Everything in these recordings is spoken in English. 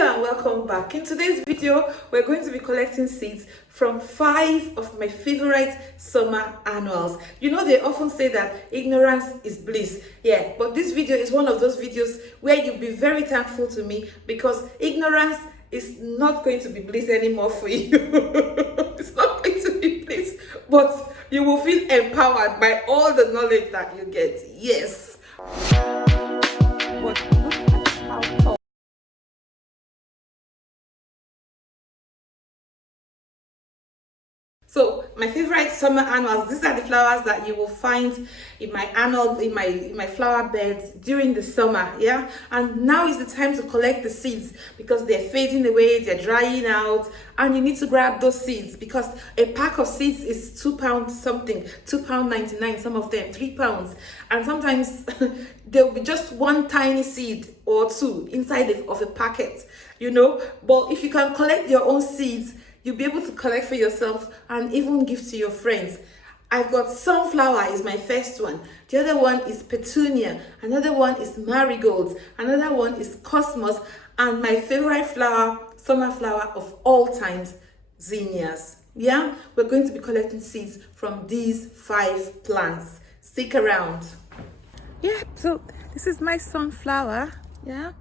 Hello and welcome back. In today's video, we're going to be collecting seeds from 5 of my favorite summer annuals. You know, they often say that ignorance is bliss. Yeah, but this video is one of those videos where you'll be very thankful to me because ignorance is not going to be bliss anymore for you. It's not going to be bliss, but you will feel empowered by all the knowledge that you get. Yes. But look at how tall. So my favorite summer annuals, these are the flowers that you will find in my my flower beds during the summer. Yeah, and now is the time to collect the seeds because they're fading away, they're drying out, and you need to grab those seeds because a pack of seeds is £2 something, £2.99, some of them £3, and sometimes there'll be just one tiny seed or two inside of a packet, you know. But if you can collect your own seeds, you'll be able to collect for yourself and even give to your friends. I've got sunflower is my first one. The other one is Petunia. Another one is Marigold. Another one is Cosmos. And my favorite flower, summer flower of all times, Zinnias. Yeah, we're going to be collecting seeds from these 5 plants. Stick around. Yeah, so this is my sunflower. Yeah.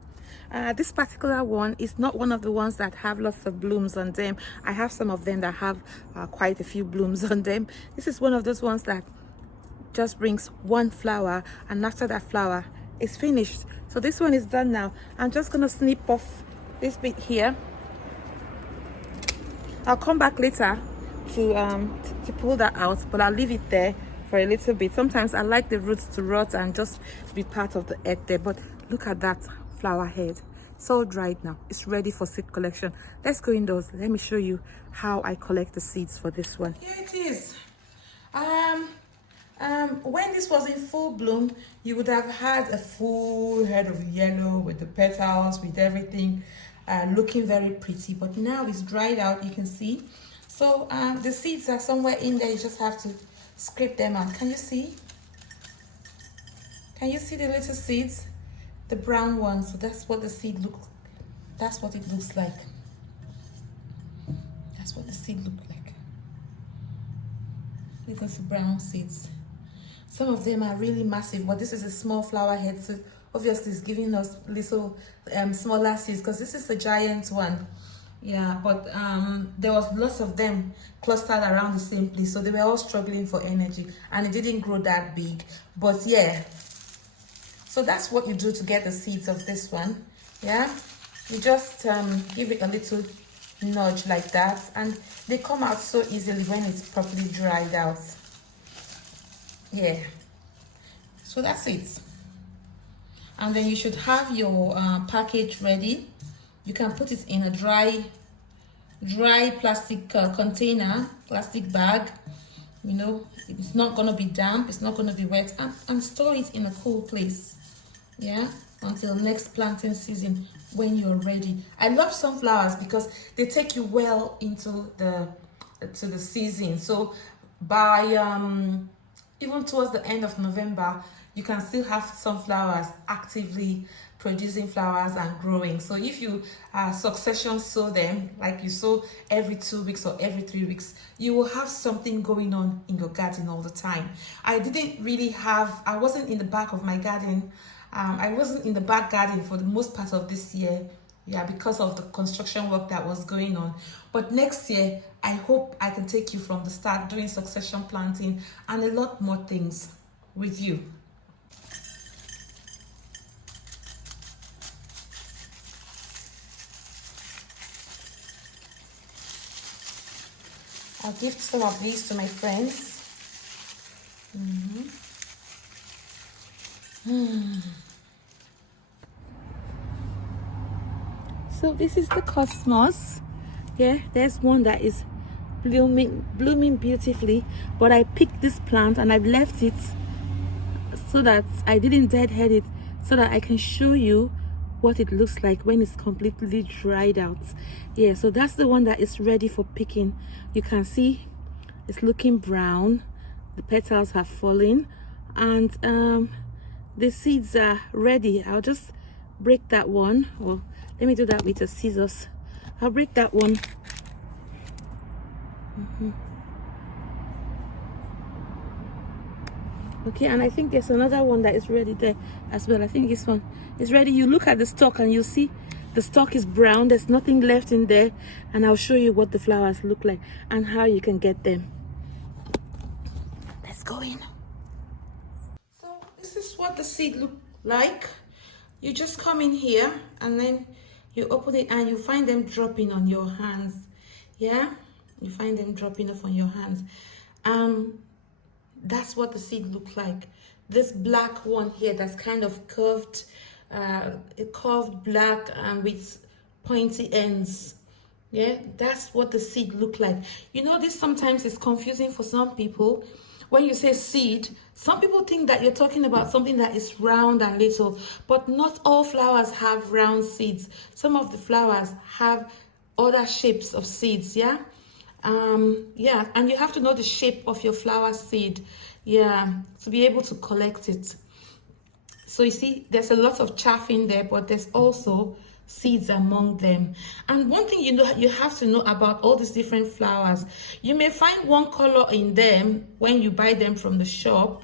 This particular one is not one of the ones that have lots of blooms on them. I have some of them that have quite a few blooms on them. This is one of those ones that just brings one flower, and after that flower is finished. So this one is done now. I'm just gonna snip off this bit here. I'll come back later to pull that out, but I'll leave it there for a little bit. Sometimes I like the roots to rot and just be part of the earth there, but look at that flower head. It's all dried now. It's ready for seed collection. Let's go indoors. Let me show you how I collect the seeds for this one. Here it is. When this was in full bloom, you would have had a full head of yellow with the petals, with everything looking very pretty. But now it's dried out, you can see. So the seeds are somewhere in there. You just have to scrape them out. Can you see? Can you see the little seeds? The brown one. So that's what the seed looks, that's what it looks like. That's what the seed looks like. These are the brown seeds. Some of them are really massive, but this is a small flower head, so obviously it's giving us little smaller seeds because this is the giant one. Yeah, but there was lots of them clustered around the same place, so they were all struggling for energy and it didn't grow that big. But yeah, so that's what you do to get the seeds of this one. Yeah, you just give it a little nudge like that, and they come out so easily when it's properly dried out. Yeah, so that's it. And then you should have your package ready. You can put it in a dry plastic container, plastic bag. You know, it's not going to be damp, it's not going to be wet, and store it in a cool place. Yeah, until next planting season when you're ready. I love sunflowers because they take you well into the season. So by even towards the end of November, you can still have sunflowers actively producing flowers and growing. So if you succession sow them, like you sow every 2 weeks or every 3 weeks, you will have something going on in your garden all the time. I wasn't in the back of my garden. I wasn't in the back garden for the most part of this year, yeah, because of the construction work that was going on. But next year, I hope I can take you from the start doing succession planting and a lot more things with you. I'll gift some of these to my friends. So this is the Cosmos. Yeah, there's one that is blooming beautifully, but I picked this plant and I've left it so that I didn't deadhead it, so that I can show you what it looks like when it's completely dried out. Yeah, so that's the one that is ready for picking. You can see it's looking brown, the petals have fallen, and the seeds are ready. I'll just break that one, or Let me do that with the scissors. I'll break that one. Okay, and I think there's another one that is ready there as well. I think this one is ready. You look at the stalk and you'll see the stalk is brown. There's nothing left in there, and I'll show you what the flowers look like and how you can get them. Let's go in. So this is what the seed look like. You just come in here and then you open it and you find them dropping on your hands. Yeah, you find them dropping off on your hands. That's what the seed look like. This black one here that's kind of curved, curved black and with pointy ends. Yeah, that's what the seed look like. You know, this sometimes is confusing for some people. When you say seed, some people think that you're talking about something that is round and little, but not all flowers have round seeds. Some of the flowers have other shapes of seeds. Yeah, yeah, and you have to know the shape of your flower seed, yeah, to be able to collect it. So you see, there's a lot of chaff in there, but there's also seeds among them. And one thing you have to know about all these different flowers, you may find one color in them when you buy them from the shop,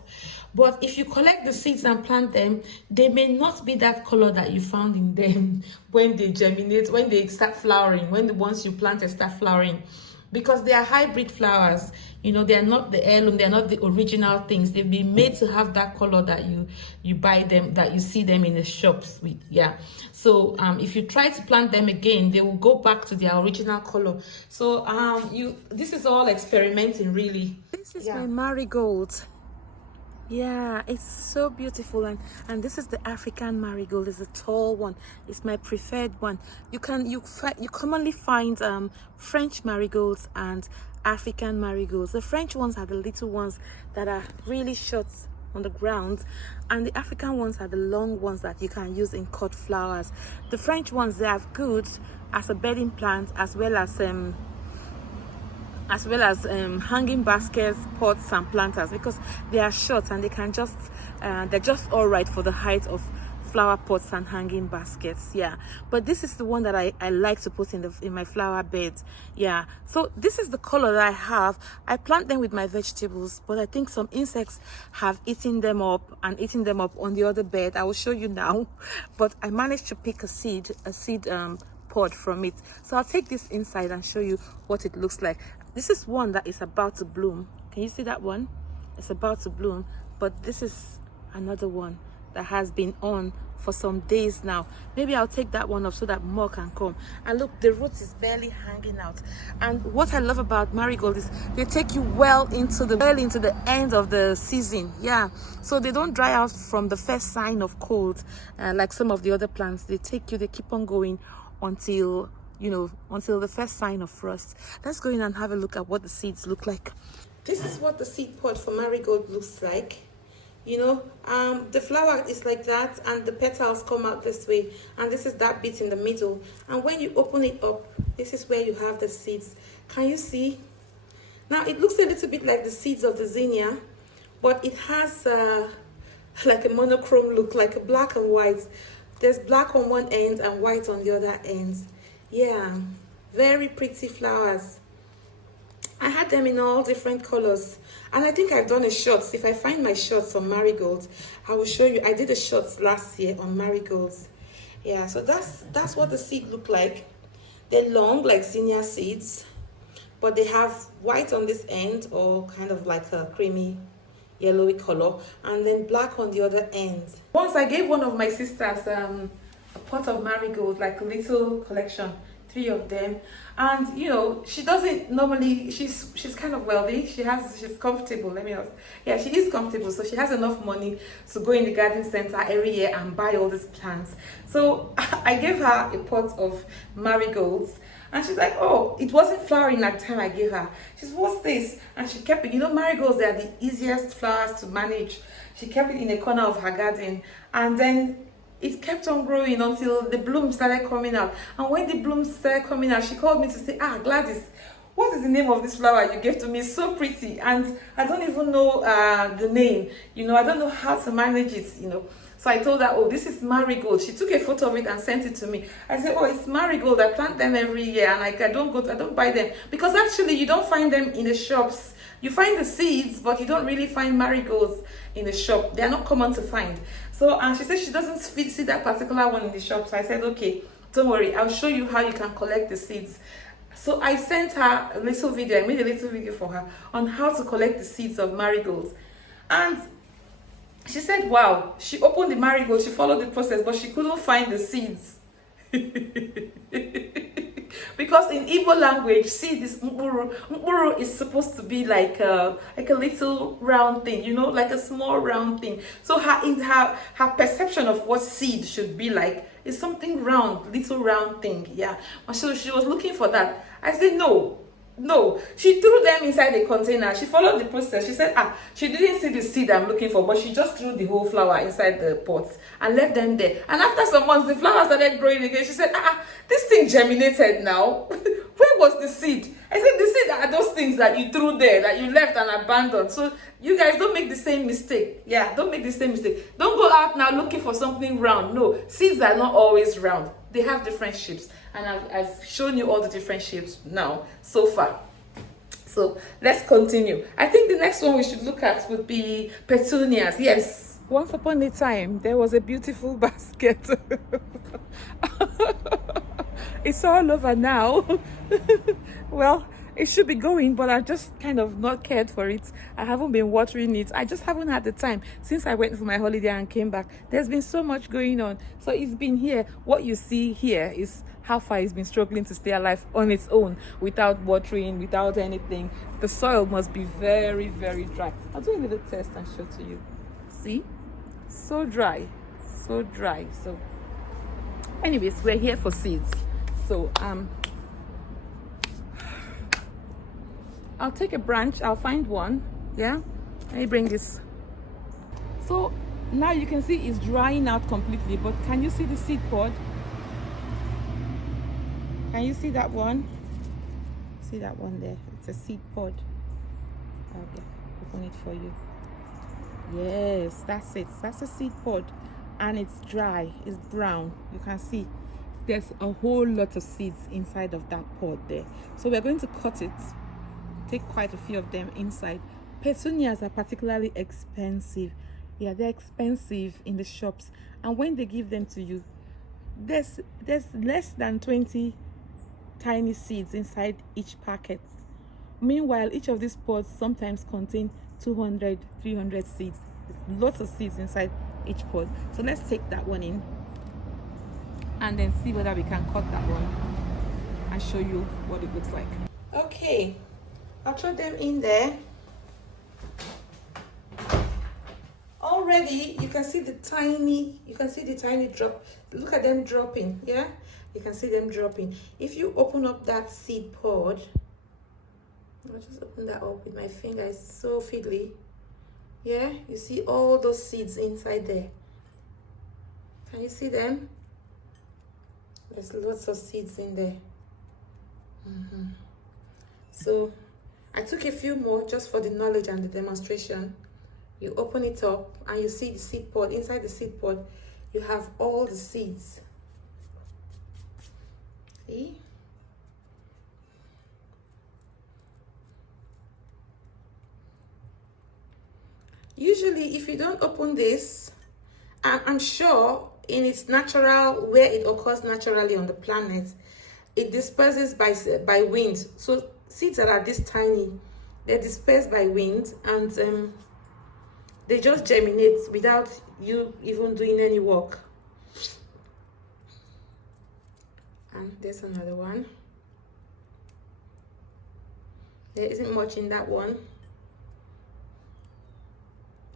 but if you collect the seeds and plant them, they may not be that color that you found in them when they germinate, when they start flowering, when the ones you planted start flowering, because they are hybrid flowers. You know, they are not the heirloom, they are not the original things. They've been made to have that color that you buy them, that you see them in the shops with. Yeah, so if you try to plant them again, they will go back to their original color. So this is all experimenting, really. This is my marigold. Yeah, it's so beautiful, and this is the African marigold. It's a tall one. It's my preferred one. You commonly find French marigolds and African marigolds. The French ones are the little ones that are really short on the ground, and the African ones are the long ones that you can use in cut flowers. The French ones, they are good as a bedding plant, as well as hanging baskets, pots and planters, because they are short and they can just they're just all right for the height of flower pots and hanging baskets. Yeah, but this is the one that I like to put in my flower bed. Yeah, so this is the color that I have. I plant them with my vegetables, but I think some insects have eaten them up on the other bed. I will show you now, but I managed to pick a seed pod from it. So I'll take this inside and show you what it looks like. This is one that is about to bloom. Can you see that one? It's about to bloom, but this is another one that has been on for some days now. Maybe I'll take that one off so that more can come. And look, the root is barely hanging out. And what I love about marigold is they take you well into the end of the season. Yeah, so they don't dry out from the first sign of cold like some of the other plants. They keep on going until the first sign of frost. Let's go in and have a look at what the seeds look like. This is what the seed pod for marigold looks like. You know, the flower is like that, and the petals come out this way, and this is that bit in the middle. And when you open it up, this is where you have the seeds. Can you see? Now it looks a little bit like the seeds of the zinnia, but it has like a monochrome look, like a black and white. There's black on one end and white on the other end. Yeah, very pretty flowers. I had them in all different colors, and I think I've done a shots. If I find my shots on marigolds, I will show you. I did a shots last year on marigolds. Yeah, so that's what the seed look like. They're long like zinnia seeds, but they have white on this end, or kind of like a creamy yellowy color, and then black on the other end. Once I gave one of my sisters a pot of marigold, like a little collection, 3 of them, and you know, she doesn't normally, she's kind of wealthy, she's comfortable, yeah, she is comfortable, so she has enough money to go in the garden center every year and buy all these plants. So I gave her a pot of marigolds, and she's like, oh, it wasn't flowering at the time I gave her. She said, what's this? And she kept it. You know, marigolds, they are the easiest flowers to manage. She kept it in a corner of her garden, and then it kept on growing until the blooms started coming out. And when the blooms started coming out, she called me to say, Gladys, what is the name of this flower you gave to me? It's so pretty, and I don't even know the name. You know, I don't know how to manage it, you know. So I told her, oh, this is marigold. She took a photo of it and sent it to me. I said, oh, it's marigold. I plant them every year, and like I don't buy them, because actually you don't find them in the shops. You find the seeds, but you don't really find marigolds in the shop. They are not common to find. So, and she said she doesn't see that particular one in the shop. So I said, okay, don't worry, I'll show you how you can collect the seeds. So I sent her a little video. I made a little video for her on how to collect the seeds of marigolds. And she said, wow, she opened the marigold, she followed the process, but she couldn't find the seeds. Because in Igbo language, seed is mkpuru. Mkpuru is supposed to be like a little round thing, you know, like a small round thing. So her perception of what seed should be like is something round, little round thing. Yeah. So she was looking for that. I said, no. She threw them inside the container. She followed the process. She said, she didn't see the seed I'm looking for, but she just threw the whole flower inside the pot and left them there. And after some months, the flower started growing again. She said, this thing germinated now. Where was the seed? I said, the seed are those things that you threw there, that you left and abandoned. So you guys don't make the same mistake. Yeah, don't make the same mistake. Don't go out now looking for something round. No, seeds are not always round. They have different shapes. And I've shown you all the different shapes now, so far. So let's continue. I think the next one we should look at would be petunias. Yes. Once upon a time, there was a beautiful basket. It's all over now. Well, it should be going, but I just kind of not cared for it. I haven't been watering it. I just haven't had the time since I went for my holiday and came back. There's been so much going on. So it's been here. What you see here is how far it's been struggling to stay alive on its own, without watering, without anything. The soil must be very, very dry. I'll do a little test and show to you. See? So dry. So dry. So anyways, we're here for seeds. So I'll take a branch. I'll find one. Yeah, let me bring this. So now you can see it's drying out completely, but can you see the seed pod? Can you see that one? See that one there? It's a seed pod. Okay, open it for you. Yes, that's it. That's a seed pod, and it's dry. It's brown. You can see there's a whole lot of seeds inside of that pod there. So we're going to cut it. Take quite a few of them inside. Petunias are particularly expensive. Yeah, they're expensive in the shops, and when they give them to you, there's less than 20 tiny seeds inside each packet. Meanwhile, each of these pods sometimes contain 200, 300 seeds. There's lots of seeds inside each pod. So let's take that one in and then see whether we can cut that one and show you what it looks like. Okay, I'll throw them in there. Already you can see the tiny drop. Look at them dropping. Yeah, you can see them dropping. If you open up that seed pod, I'll just open that up with my finger. It's so fiddly. Yeah, you see all those seeds inside there. Can you see them? There's lots of seeds in there. So I took a few more just for the knowledge and the demonstration. You open it up and you see the seed pod. Inside the seed pod, you have all the seeds. See? Usually, if you don't open this, I'm sure in its natural, where it occurs naturally on the planet, it disperses by wind. So seeds that are this tiny, they're dispersed by wind, and they just germinate without you even doing any work. And there's another one. There isn't much in that one.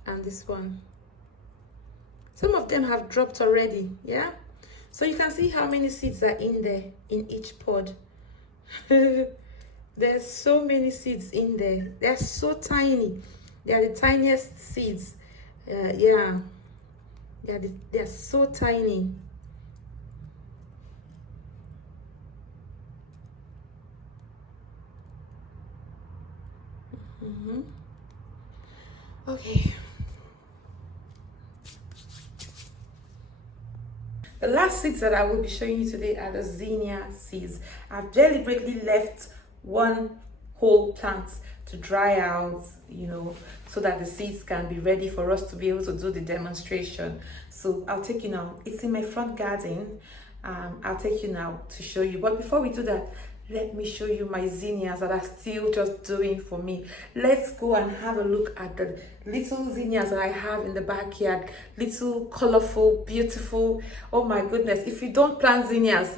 And this one. Some of them have dropped already, yeah? So you can see how many seeds are in there, in each pod. There's so many seeds in there. They're so tiny. They are the tiniest seeds. Yeah. They're so tiny. Okay. The last seeds that I will be showing you today are the zinnia seeds. I've deliberately left one whole plant to dry out, so that the seeds can be ready for us to be able to do the demonstration. So I'll take you now. It's in my front garden. I'll take you now to show you. But before we do that, let me show you my zinnias that are still just doing for me. Let's go and have a look at the little zinnias that I have in the backyard. Little, colorful, beautiful. Oh my goodness. If you don't plant zinnias,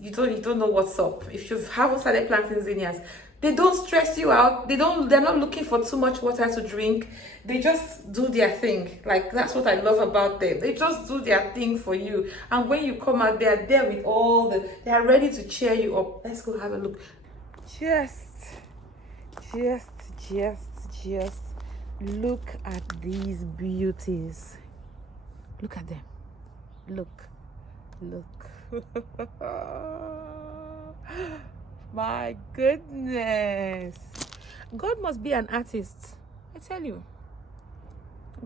you don't know what's up. If you haven't started planting zinnias, they don't stress you out. They're not looking for too much water to drink. They just do their thing. Like, that's what I love about them. They just do their thing for you. And when you come out, they are there with they are ready to cheer you up. Let's go have a look. Just look at these beauties. Look at them. Look. My goodness. God must be an artist. I tell you.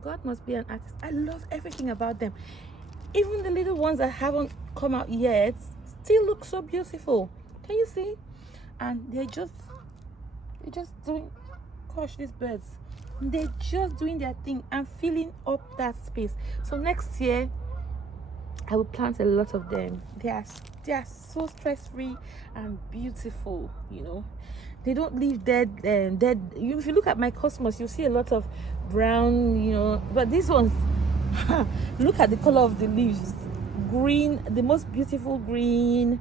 God must be an artist. I love everything about them. Even the little ones that haven't come out yet still look so beautiful. Can you see? And they're just doing, gosh, these birds. They're just doing their thing and filling up that space. So next year, I will plant a lot of them. They are so stress-free and beautiful, They don't leave dead. If you look at my cosmos, you'll see a lot of brown, but these ones, look at the color of the leaves. Green, the most beautiful green,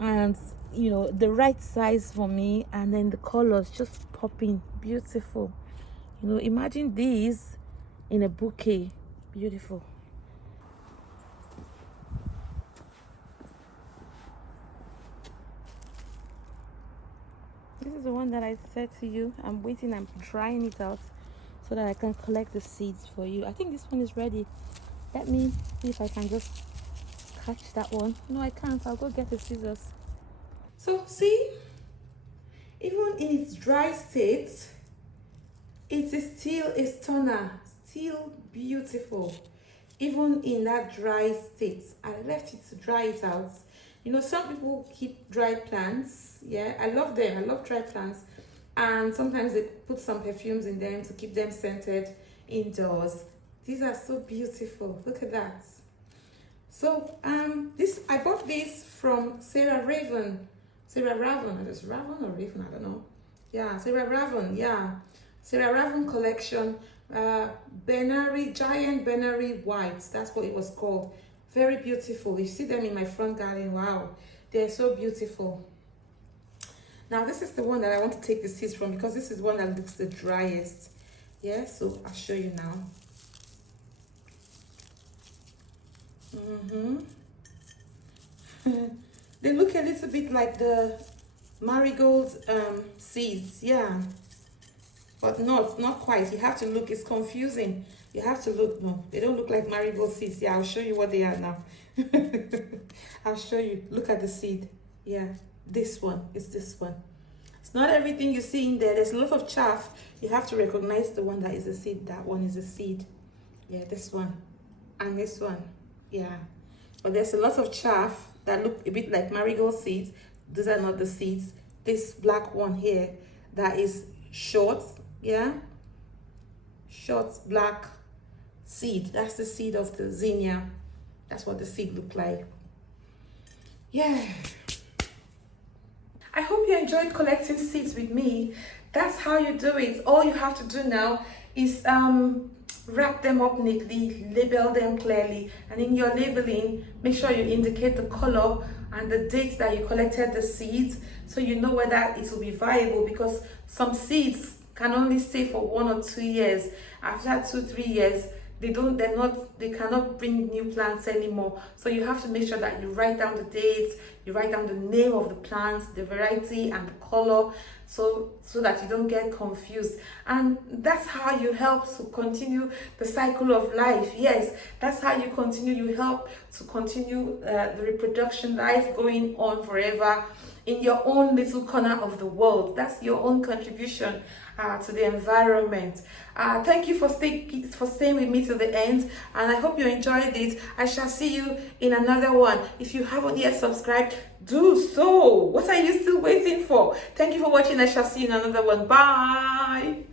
and the right size for me, and then the colors just popping, beautiful. Imagine these in a bouquet. Beautiful. This is the one that I said to you. I'm waiting, I'm drying it out so that I can collect the seeds for you. I think this one is ready. Let me see if I can just catch that one. No, I can't. I'll go get the scissors. So see, even in its dry state, it is still a stunner, still beautiful. Even in that dry state, I left it to dry it out. Some people keep dry plants. Yeah, I love them. I love dry plants. And sometimes they put some perfumes in them to keep them scented indoors. These are so beautiful. Look at that. So I bought this from Sarah Raven. Sarah Raven. Is it Raven or Raven? I don't know. Yeah, Sarah Raven. Yeah. Sarah Raven collection. Giant Benary Whites. That's what it was called. Very beautiful. You see them in my front garden. Wow, they're so beautiful. Now this is the one that I want to take the seeds from, because this is one that looks the driest. Yeah, so I'll show you now. They look a little bit like the marigold seeds. Yeah, but not quite. You have to look. It's confusing. You have to look. No, they don't look like marigold seeds. Yeah, I'll show you what they are now. I'll show you. Look at the seed. Yeah, this one is this one. It's not everything you see in there. There's a lot of chaff. You have to recognize the one that is a seed. That one is a seed. Yeah, this one and this one. Yeah, but there's a lot of chaff that look a bit like marigold seeds. These are not the seeds. This black one here, that is short. Yeah, short black seed. That's the seed of the zinnia. That's what the seed look like. Yeah, I hope you enjoyed collecting seeds with me. That's how you do it. All you have to do now is wrap them up neatly, label them clearly, and in your labeling, make sure you indicate the color and the date that you collected the seeds, so you know whether it will be viable, because some seeds can only stay for 1 or 2 years. After 2-3 years, they cannot bring new plants anymore. So you have to make sure that you write down the dates, you write down the name of the plants, the variety and the color, so that you don't get confused. And that's how you help to continue the cycle of life. Yes, that's how you continue. You help to continue the reproduction life going on forever. in your own little corner of the world. That's your own contribution to the environment. Thank you for staying with me to the end, and I hope you enjoyed it. I shall see you in another one. If you haven't yet subscribed, do so. What are you still waiting for? Thank you for watching. I shall see you in another one. Bye.